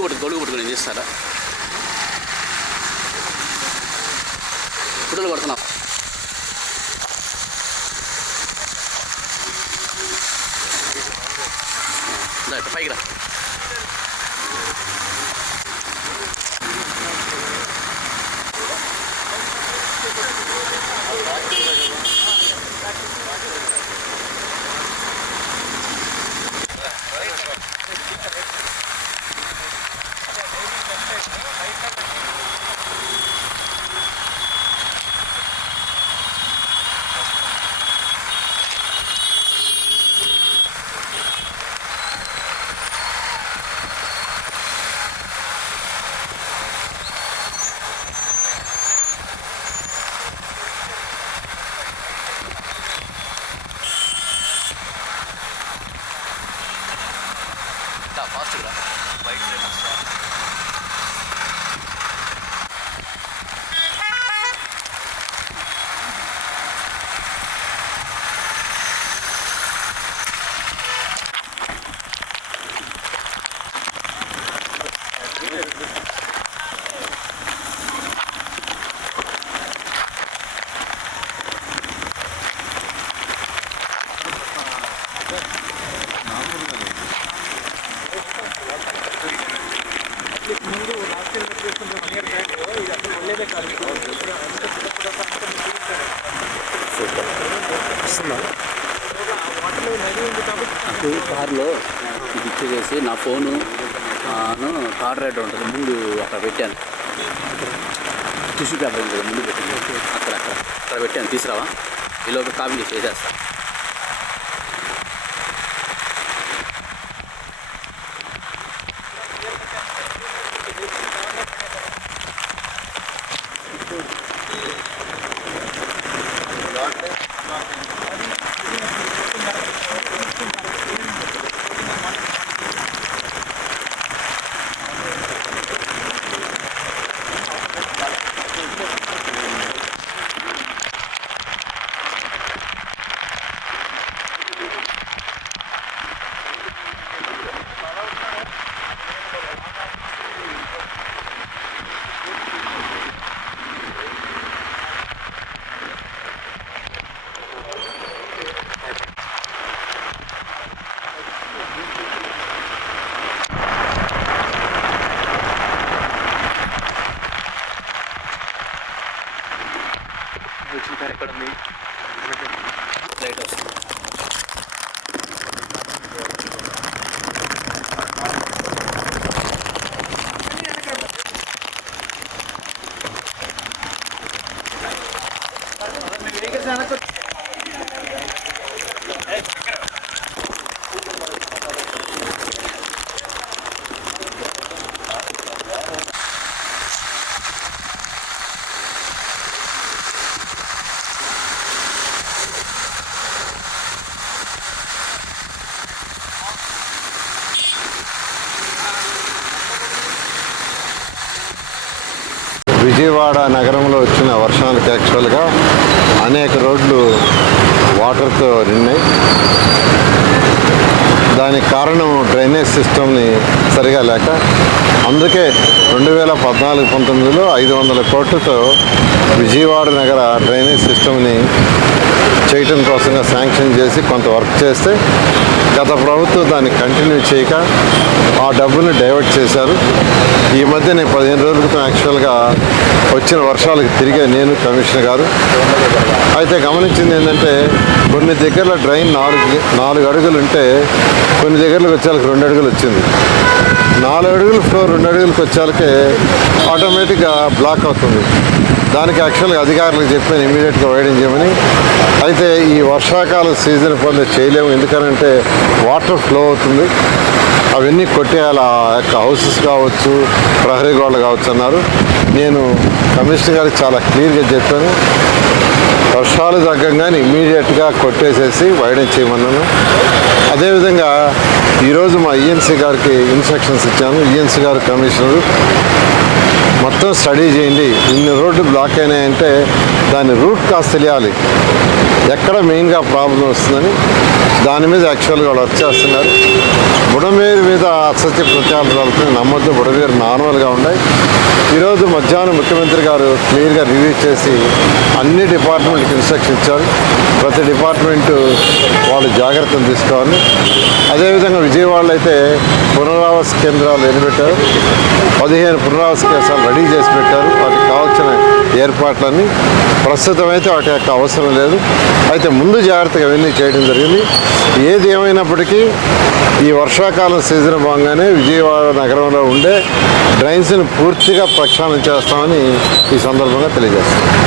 గొడుగు పట్టుకుని ఏం చేస్తారా? ఫోటోలు కొడుతున్నాం. పైకి రా. ఫాస్ట్గా బైక్ ట్రైన్ వస్తా. కార్లో ఇది ఇచ్చేసి నా ఫోను కార్ రైడ్ ఉంటుంది ముందు అక్కడ పెట్టాను. టిష్యూ పేపర్ ఉంటుంది ముందు పెట్టింది, అక్కడ పెట్టాను. తీసుకురావా? ఈలోపు కాపీ చేసేస్తా. ఎక్కడ ఉంది లైట్ వస్తుంది. విజయవాడ నగరంలో వచ్చిన వర్షానికి యాక్చువల్గా అనేక రోడ్లు వాటర్తో నిండాయి. దానికి కారణం డ్రైనేజ్ సిస్టమ్ని సరిగా లేక, అందుకే 2014-19లో 500 కోట్లతో విజయవాడ నగర డ్రైనేజ్ సిస్టమ్ని చేయటం కోసంగా శాంక్షన్ చేసి కొంత వర్క్ చేస్తే గత ప్రభుత్వం దాన్ని కంటిన్యూ చేయక ఆ డబ్బుని డైవర్ట్ చేశారు. ఈ మధ్య నేను 15 రోజుల క్రితం యాక్చువల్గా వచ్చిన వర్షాలకు తిరిగే నేను కమిషనర్ గారు అయితే గమనించింది ఏంటంటే, కొన్ని దగ్గరలో డ్రైన్ 4 అడుగులు ఉంటే కొన్ని దగ్గరలకు వచ్చేళ్ళకి 2 అడుగులు వచ్చింది. 4 అడుగులు ఫ్లోర్ 2 అడుగులకు వచ్చేళ్ళకే ఆటోమేటిక్గా బ్లాక్ అవుతుంది. దానికి యాక్చువల్గా అధికారులకు చెప్పాను ఇమీడియట్గా వైడెన్ చేయమని. అయితే ఈ వర్షాకాల సీజన్ పొందే చేయలేము, ఎందుకనంటే వాటర్ ఫ్లో అవుతుంది, అవన్నీ కొట్టేయాలి. ఆ యొక్క హౌసెస్ కావచ్చు, ప్రహరీ గోడలు కావచ్చు అన్నారు. నేను కమిషనర్ గారికి చాలా క్లియర్గా చెప్పాను, వర్షాలు తగ్గంగానే ఇమీడియట్గా కొట్టేసేసి వైడెన్ చేయమన్నాను. అదేవిధంగా ఈరోజు మా ఈఎన్సీ గారికి ఇన్స్ట్రక్షన్స్ ఇచ్చాను. ఈఎన్సీ గారు కమిషనరు మొత్తం స్టడీ చేయండి, ఇన్ని రోడ్లు బ్లాక్ అయినాయంటే దాని రూట్ కాస్త తెలియాలి. ఎక్కడ మెయిన్గా ప్రాబ్లం వస్తుందని దాని మీద యాక్చువల్గా వాళ్ళు వర్క్ చేస్తున్నారు. బుడమేరు మీద అసత్య ప్రచారాలతో నమ్మొద్దు, బుడమేరు నార్మల్గా ఉన్నాయి. ఈరోజు మధ్యాహ్నం ముఖ్యమంత్రి గారు క్లియర్గా రివ్యూ చేసి అన్ని డిపార్ట్మెంట్కి ఇన్స్ట్రక్షన్ ఇచ్చారు. ప్రతి డిపార్ట్మెంటు వాళ్ళు జాగ్రత్తలు తీసుకోవాలి. అదేవిధంగా విజయవాడలో అయితే పునరావాస కేంద్రాలు నిలబెట్టారు. 15 పునరావాస కేంద్రాలు రెడీ చేసి పెట్టారు. వాటికి కావాల్సిన ఏర్పాట్లన్నీ ప్రస్తుతం అయితే వాటి యొక్క అవసరం లేదు. అయితే ముందు జాగ్రత్తగా అవన్నీ చేయడం జరిగింది. ఏది ఏమైనప్పటికీ ఈ వర్షాకాలం సీజన్ భాగంగానే విజయవాడ నగరంలో ఉండే డ్రైన్స్ని పూర్తిగా ప్రక్షాళన చేస్తామని ఈ సందర్భంగా తెలియజేస్తాం.